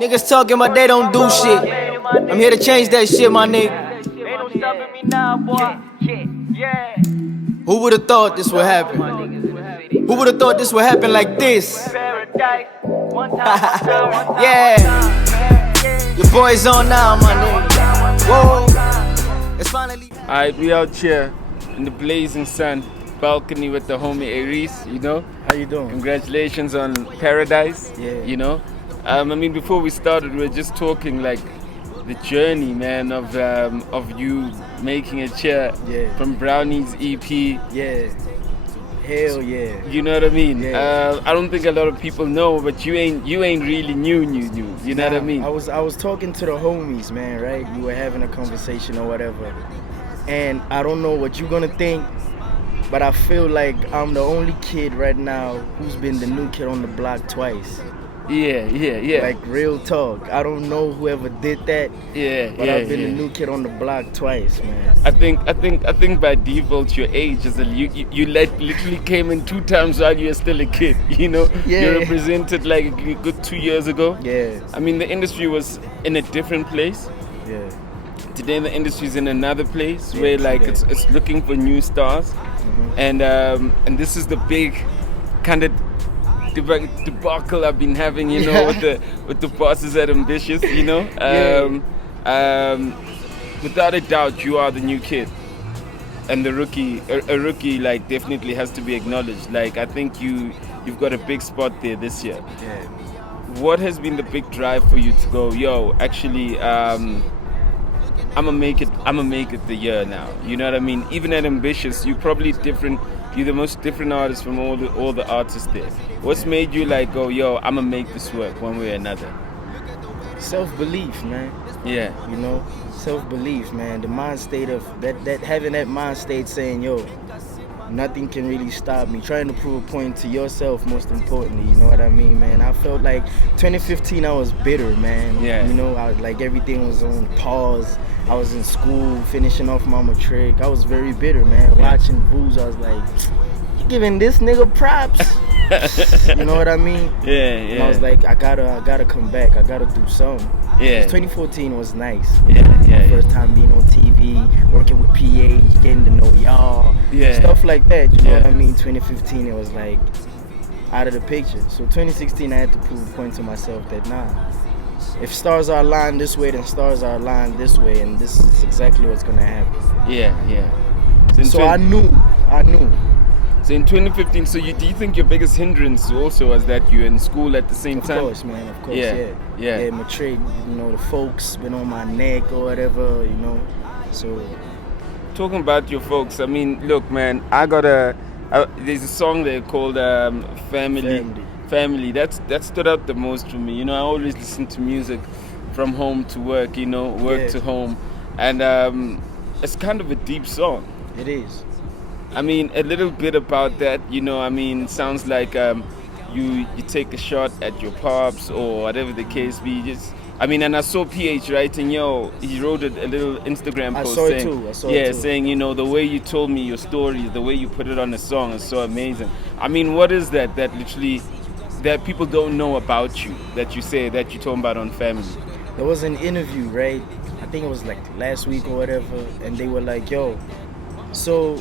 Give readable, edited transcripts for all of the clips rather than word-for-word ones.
Niggas talking but they don't do shit. I'm here to change that shit, my nigga. Who would've thought this would happen? Who would've thought this would happen like this? Yeah. Your boy's on now, my nigga. Whoa. It's finally. Alright, we out here in the blazing sun, balcony with the homie A-Reece, you know? How you doing? Congratulations on Paradise, Yeah. you know? I mean, before we started, we were just talking like the journey, man, of you making a chair from Brownie's EP. Yeah. Hell yeah. You know what I mean? Yeah. I don't think a lot of people know, but you ain't really new. You know what I mean? I was talking to the homies, man, right? We were having a conversation or whatever. And I don't know what you're gonna think, but I feel like I'm the only kid right now who's been the new kid on the block twice. Yeah. Like real talk. I don't know whoever did that. But I've been the new kid on the block twice, man. I think by default your age is you literally came in 2 times while you were still a kid. You know, you represented like a good 2 years ago. Yeah. I mean, the industry was in a different place. Yeah. Today the industry's in another place where like it's looking for new stars, and this is the big kind of debacle I've been having, you know, with the bosses at Ambitious, you know. Without a doubt, you are the new kid, and the rookie. A rookie like definitely has to be acknowledged. Like I think you've got a big spot there this year. Yeah. What has been the big drive for you to go? Yo, actually, I'ma make it the year now. You know what I mean? Even at Ambitious, you're probably different. You're the most different artist from all the artists there. What's made you like go, yo, I'ma make this work one way or another? Self-belief, man. Yeah. You know, self-belief, man. The mind state of that having that mind state saying, yo, nothing can really stop me. Trying to prove a point to yourself, most importantly. You know what I mean, man? I felt like 2015, I was bitter, man. Yeah. You know, I was like everything was on pause. I was in school, finishing off my matric. I was very bitter, man. Watching Booze, I was like, you giving this nigga props? You know what I mean? Yeah. And I was like, I gotta come back. I gotta do something. Yeah. 2014 was nice. Yeah. My first time being on TV, working with PAs, getting to know y'all. Yeah. Stuff like that. You know what I mean? 2015, it was like out of the picture. So 2016, I had to prove a point to myself that if stars are aligned this way, then stars are aligned this way, and this is exactly what's gonna happen. Yeah. So I knew. So in 2015, do you think your biggest hindrance also was that you're in school at the same time? Of course, man. Of course, Yeah. Yeah, matric, you know, the folks been on my neck or whatever, you know. So Talking about your folks, I mean, look, man, there's a song there called Family. That stood out the most for me. You know, I always listen to music from home to work, you know, work to home. And it's kind of a deep song. it is. I mean, a little bit about that, you know, I mean, sounds like you take a shot at your pops or whatever the case be. And I saw PH, right? And he wrote a little Instagram post I saw it too. saying, you know, the way you told me your story, the way you put it on a song is so amazing. I mean, what is that literally that people don't know about you that you told about on Family? There was an interview, right? I think it was like last week or whatever, and they were like, yo, so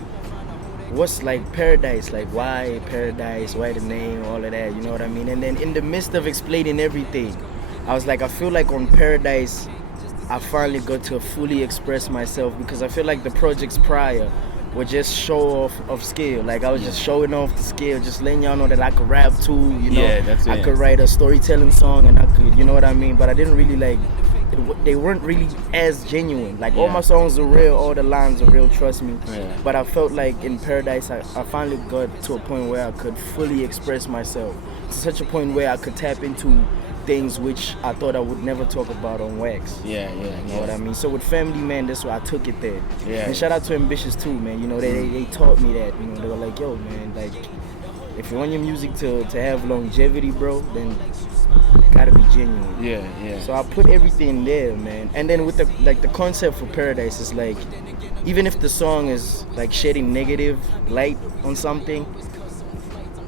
what's like Paradise? Like why Paradise? Why the name? All of that, you know what I mean? And then in the midst of explaining everything, I was like, I feel like on Paradise, I finally got to fully express myself, because I feel like the projects prior were just show off of skill. Like I was just showing off the skill, just letting y'all know that I could rap too, you know. Yeah, that's it. I could write a storytelling song, and I could, you know what I mean? But I didn't really like, they weren't really as genuine. Like all my songs are real, all the lines are real, trust me. Yeah. But I felt like in Paradise, I finally got to a point where I could fully express myself. To such a point where I could tap into things which I thought I would never talk about on wax. You know what I mean? So with Family, man, that's why I took it there. Yeah. And shout out to Ambitious too, man. You know, they taught me that. You know, they were like, yo, man, like if you want your music to have longevity, bro, then you gotta be genuine. Yeah. So I put everything there, man. And then with the concept for Paradise is like, even if the song is like shedding negative light on something,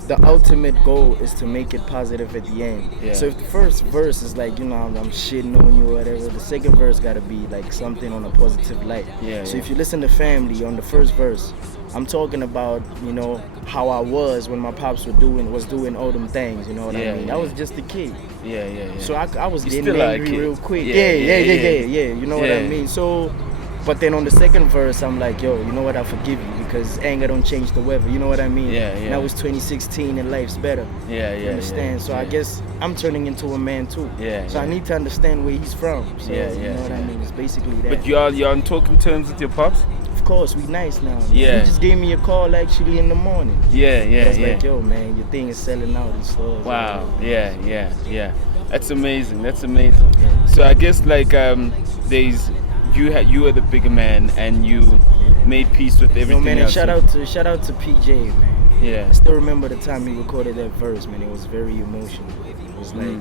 the ultimate goal is to make it positive at the end. Yeah. So if the first verse is like, I'm shitting on you or whatever, the second verse gotta be like something on a positive light. Yeah, so yeah. if you listen to Family on the first verse, I'm talking about, how I was when my pops was doing all them things, you know what I mean? Yeah. I was just a kid. Yeah. So I was You getting still are a angry kid. real quick. Yeah. You know what I Yeah. mean? So, but then on the second verse, I'm like, yo, you know what? I forgive you because anger don't change the weather. You know what I mean? Yeah. Now it's 2016 and life's better. Yeah. You understand? So I guess I'm turning into a man too. Yeah. So I need to understand where he's from. So you know what I mean? It's basically that. But you're on talking terms with your pops? Of course, we nice now. Yeah. He just gave me a call actually in the morning. Yeah. I was like, yo, man, your thing is selling out in stores. Wow. Yeah. That's amazing. So I guess like there's you are the bigger man and you made peace with everything man, else. shout out to PJ, man. Yeah. I still remember the time he recorded that verse, man. It was very emotional. It was like,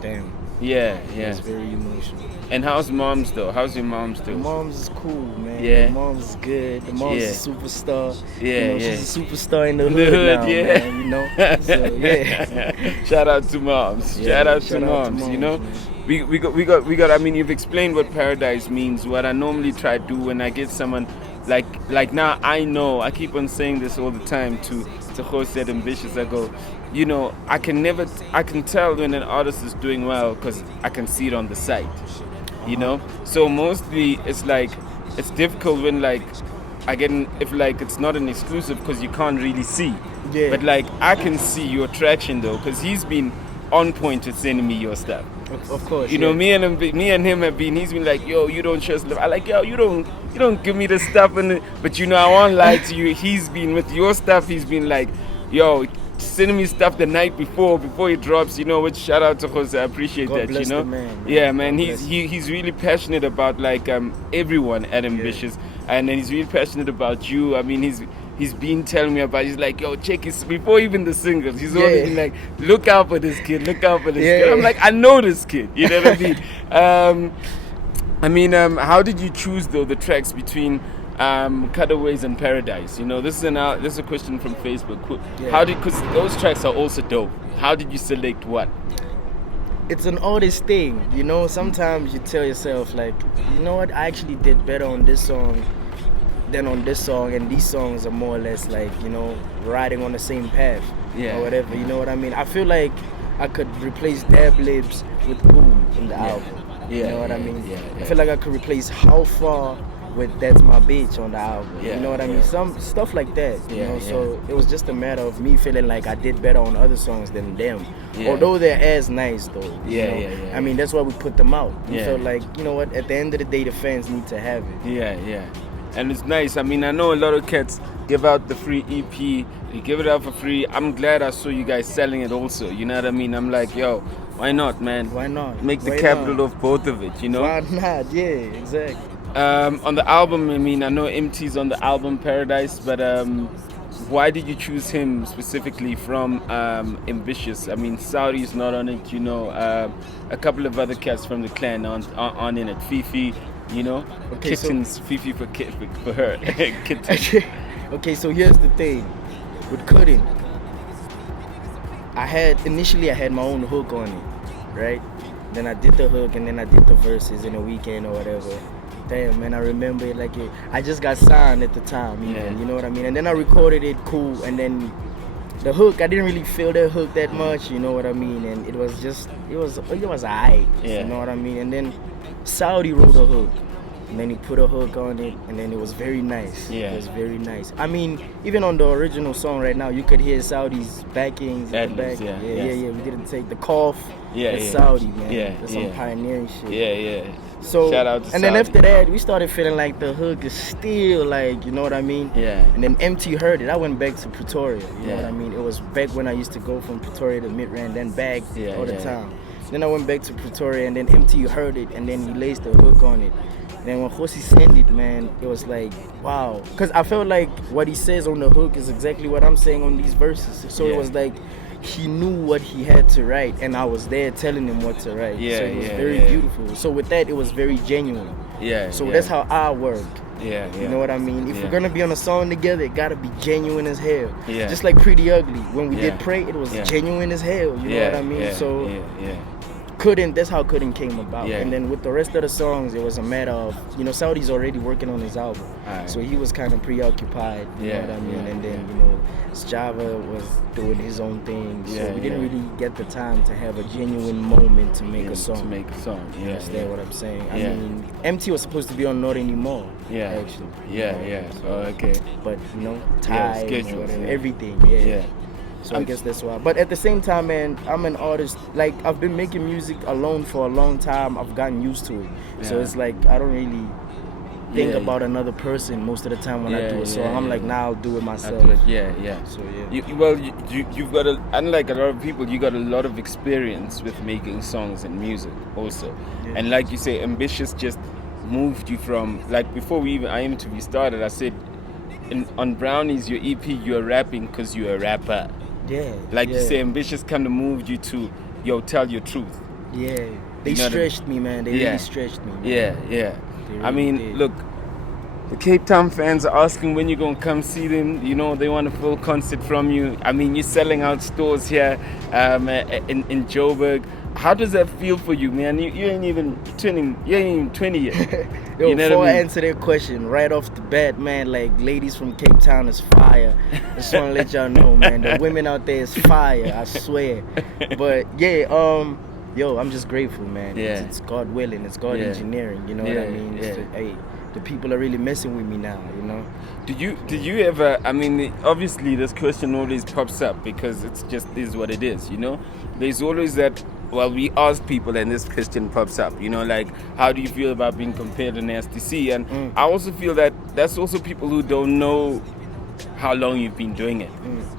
damn. Yeah. It was very emotional. And how's mom's though? How's your mom's The doing? mom's is cool, man. Yeah. The mom's is good. The mom's is a superstar. Yeah, She's a superstar in the The hood hood, now, yeah. man, So, yeah. Shout out to moms. Yeah, Shout out to moms. man. We got. I mean, you've explained what paradise means. What I normally try to do when I get someone like now, I know. I keep on saying this all the time to Jose Ambitious. I go, I can tell when an artist is doing well because I can see it on the site. So mostly it's like it's difficult when like if like it's not an exclusive because you can't really see. Yeah. But like I can see your traction though because he's been on point with sending me your stuff. Of course. Me and him have been. He's been like, yo, you don't trust love. I like, yo, you don't give me the stuff, but I won't lie to you. He's been with your stuff. He's been like, yo, sending me stuff the night before he drops. Which shout out to Jose. I appreciate God that. bless the man. Yeah, man. God He's really passionate about like everyone at Ambitious, and then he's really passionate about you. I mean, he's been telling me about. He's like, yo, check his before even the singles. He's always been like, look out for this kid. Look out for this kid. I'm like, I know this kid. You know what I mean? How did you choose though the tracks between Cutaways and Paradise? This is a question from Facebook. Because those tracks are also dope. How did you select what? It's an artist thing, Sometimes you tell yourself like, you know what? I actually did better on this song than on this song, and these songs are more or less like, riding on the same path or whatever. You know what I mean? I feel like I could replace Dab Libs with Boom in the album. You know what I mean? I feel like I could replace How Far with That's My Bitch on the album. You know what I mean? Some stuff like that. So it was just a matter of me feeling like I did better on other songs than them. Although they're as nice though. I mean, that's why we put them out. We felt like, you know what, at the end of the day the fans need to have it. And it's nice. I mean, I know a lot of cats give out the free EP. You give it out for free. I'm glad I saw you guys selling it also. You know what I mean? I'm like, yo, why not, man? Why not? Make the capital of both of it, Why not? Yeah, exactly. On the album, I mean, I know MT's on the album Paradise, but why did you choose him specifically from Ambitious? I mean, Saudi's not on it, a couple of other cats from the clan on in it. Fifi, Kittens, Fifi for her. Kittens. Okay, so here's the thing. With Cutting, I had my own hook on it, right? Then I did the hook and then I did the verses in a weekend or whatever. Damn, man, I remember it like I just got signed at the time, you know what I mean? And then I recorded it cool, and then the hook, I didn't really feel that hook that much, you know what I mean? And it was alright, you know what I mean? And then Saudi wrote a hook, and then he put a hook on it, and then it was very nice. It was very nice. I mean, even on the original song right now, you could hear Saudi's backings at the back. We didn't take the cough. That's Saudi, man. That's some pioneering shit. So, shout out to and Saudi. then after that, we started feeling like the hook is still like, you know what I mean? And then MT heard it. I went back to Pretoria, you know what I mean? It was back when I used to go from Pretoria to Midrand, then back all the time. Then I went back to Pretoria, and then MT heard it, and then he laced the hook on it. And then when Josi sent it, man, it was like, wow. Because I felt like what he says on the hook is exactly what I'm saying on these verses. So it was like, he knew what he had to write, and I was there telling him what to write. So it was very beautiful. So with that, it was very genuine. So that's how I work. Yeah. You know what I mean? If Yeah. we're gonna be on a song together, it gotta be genuine as hell. Yeah. Just like Pretty Ugly. When we Yeah. did Pray, it was Yeah. genuine as hell. You know what I mean? Yeah. So yeah. that's how Couldn't came about. Yeah. And then with the rest of the songs, it was a matter of, you know, Saudi's already working on his album. Alright. So he was kind of preoccupied, you know what I mean? And then, you know, Java was doing his own thing. So we didn't really get the time to have a genuine moment to make a song. Yeah. You understand what I'm saying? I Yeah. mean, MT was supposed to be on Not Anymore. Yeah. Actually. Yeah. Oh, okay. But, you know, time, schedules, whatever, yeah. everything. Yeah. So I guess that's why. But at the same time, man, I'm an artist. Like, I've been making music alone for a long time. I've gotten used to it. So Yeah. it's like, I don't really think Yeah. about another person most of the time when I do a song. I'm like, nah, I'll do it myself. Yeah. So, yeah. You've got unlike a lot of people, you got a lot of experience with making songs and music also. Yeah. And like you say, Ambitious just moved you from, like before I interview started, I said, on Brownies, your EP, you're rapping because you're a rapper. Yeah. Like yeah. you say, Ambitious kind of moved you to, yo, tell your truth. Yeah. They You know what I stretched me, man. They really stretched me, man. Yeah. They I really mean, did. look, the Cape Town fans are asking when you're going to come see them. You know, they want a full concert from you. I mean, you're selling out stores here in Joburg. How does that feel for you, man? You ain't even 20 yet. Yo, You know before what I I mean? answer that question, right off the bat, man, like, ladies from Cape Town is fire. I just want to let y'all know, man, the women out there is fire, I swear. But, yeah, yo, I'm just grateful, man. Yeah. It's God willing, it's God engineering, you know what I mean? It's hey, the people are really messing with me now, you know? Did you ever, I mean, obviously this question always pops up because it's just is what it is, you know? There's always that, well, we ask people and this question pops up, you know, like, how do you feel about being compared to Nasty C? And I also feel that that's also people who don't know how long you've been doing it.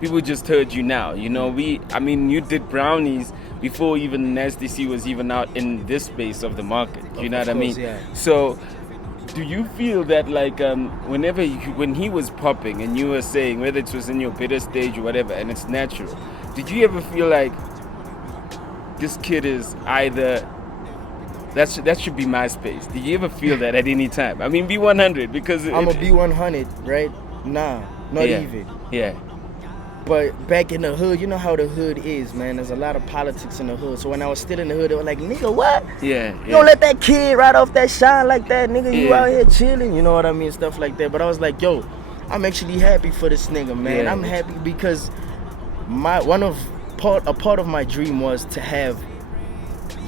People just heard you now, you know? You did Brownies before even Nasty C was even out in this space of the market, you know what I mean? Yeah. So, do you feel that, like, when he was popping and you were saying, whether it was in your bitter stage or whatever, and it's natural, did you ever feel like this kid is either that should be my space? Did you ever feel that at any time? I mean, B100 because I'm a B100, right? Nah, not even. Yeah. But back in the hood, you know how the hood is, man. There's a lot of politics in the hood. So when I was still in the hood, they were like, nigga, what? Yeah. You don't let that kid right off that shine like that, nigga. You Yeah. out here chilling, you know what I mean? Stuff like that. But I was like, yo, I'm actually happy for this nigga, man. Yeah. I'm happy because a part of my dream was to have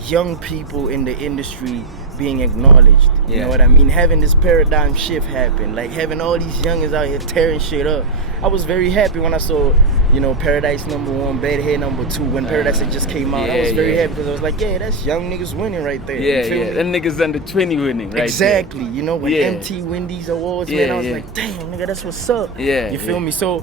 young people in the industry being acknowledged. You know what I mean? Having this paradigm shift happen, like having all these youngins out here tearing shit up. I was very happy when I saw, you know, Paradise #1, Bad Hair #2, when Paradise had just came out. I was very happy because I was like, yeah, that's young niggas winning right there. You feel me? That niggas under 20 winning, right? Exactly. You know, when Yeah. MT win these awards, man, I was like, damn, nigga, that's what's up. Yeah, You feel yeah. me? So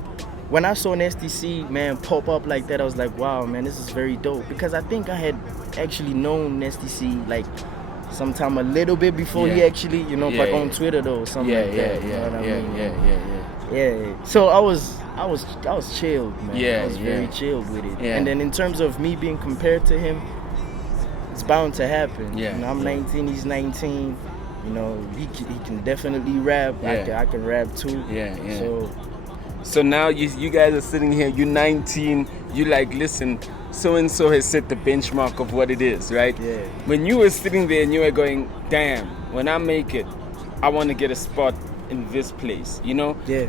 when I saw Nasty C, man, pop up like that, I was like, wow, man, this is very dope. Because I think I had actually known Nasty C, like, sometime a little bit before he actually, you know, but on Twitter though, something like that. You know what I mean? Yeah. So I was chilled, man. I was very chilled with it. Yeah. And then in terms of me being compared to him, it's bound to happen. Yeah. You know, I'm 19, he's 19. You know, he can definitely rap. Yeah. I can rap too. Yeah. So So now you guys are sitting here, you're 19, you like, listen, so-and-so has set the benchmark of what it is, right? Yeah. When you were sitting there and you were going, damn, when I make it, I want to get a spot in this place, you know? yeah.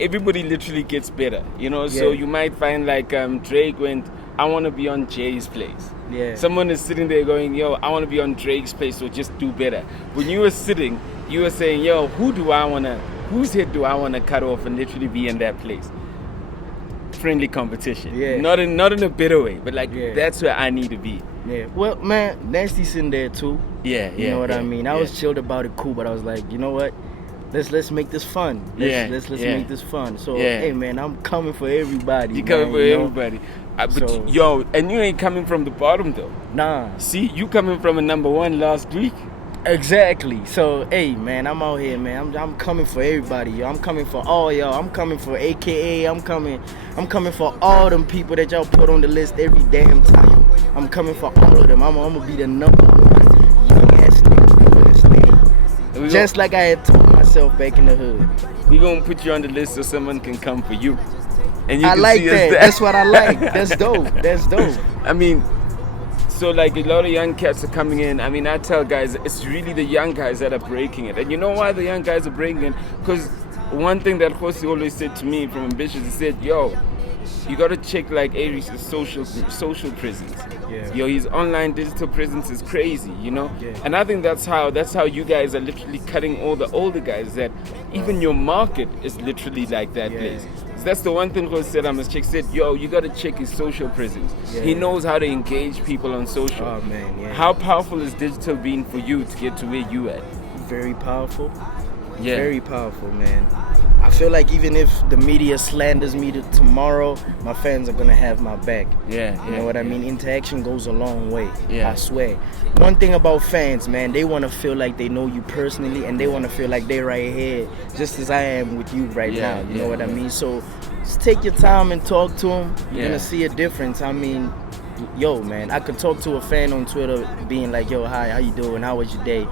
Everybody literally gets better, you know? So Yeah. you might find like Drake went, I want to be on Jay's place. Yeah. Someone is sitting there going, yo, I want to be on Drake's place, so just do better. When you were sitting, you were saying, yo, whose head do I want to cut off and literally be in that place? Friendly competition. Yeah. Not in a bitter way, but like, Yeah. that's where I need to be. Yeah. Well, man, Nasty's in there too. Yeah, You know what I mean? I yeah. was chilled about it, cool, but I was like, you know what? Let's make this fun. Let's Yeah. make this fun. So Yeah. hey, man, I'm coming for everybody. You coming man, for you know? everybody. But So- yo, and you ain't coming from the bottom though. Nah, See, you coming from a #1 last week. exactly. So hey, man, I'm out here, man. I'm coming for everybody, yo. I'm coming for all y'all. I'm coming for AKA. I'm coming for all them people that y'all put on the list every damn time. I'm coming for all of them. I'm gonna be the #1 young ass nigga doing this thing. Just like I had told my myself back in the hood. We're gonna put you on the list so someone can come for you. And you I can like see us that. there. That's what I like. That's dope. That's dope. I mean, so like a lot of young cats are coming in. I mean, I tell guys, it's really the young guys that are breaking it. And you know why the young guys are breaking it? Because one thing that Jose always said to me from Ambitious, he said, yo, you gotta check like A-Reece's social presence. Yeah. Yo, his online digital presence is crazy, you know? Yeah. And I think that's how you guys are literally cutting all the older guys, that even your market is literally like that Yeah. place. So that's the one thing Jose said I must check. Said, yo, you gotta check his social presence. Yeah. He knows how to engage people on social. Oh man, yeah. How powerful is digital being for you to get to where you at? Very powerful. Yeah. Very powerful, man. I feel like even if the media slanders me tomorrow, my fans are gonna have my back. Yeah. You know what I mean? Interaction goes a long way. Yeah. I swear. One thing about fans, man, they want to feel like they know you personally, and they want to feel like they're right here, just as I am with you right Yeah, now. You know yeah, what I yeah. mean? So just take your time and talk to them. You're Yeah. gonna see a difference. I mean, yo, man, I could talk to a fan on Twitter being like, yo, hi, how you doing? How was your day?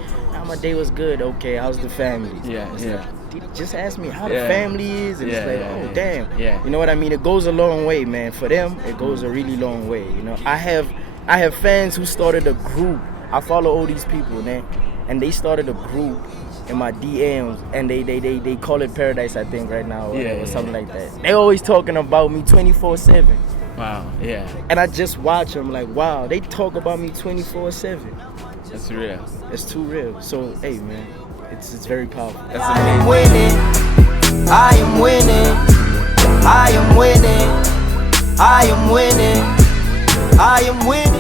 My day was good. Okay, how's the family? Yeah, It's yeah. like, just ask me how Yeah. the family is, and Yeah, it's like, yeah, oh yeah. damn. Yeah. You know what I mean? It goes a long way, man. For them, it goes a really long way. You know, I have fans who started a group. I follow all these people, man, and they started a group in my DMs, and they call it Paradise, I think, right now, or something like that. They always talking about me 24/7. Wow. Yeah. And I just watch them like, wow, they talk about me 24/7. That's real. It's too real. So, hey, man, it's very powerful. That's I am amazing. winning. I am winning. I am winning. I am winning. I am winning.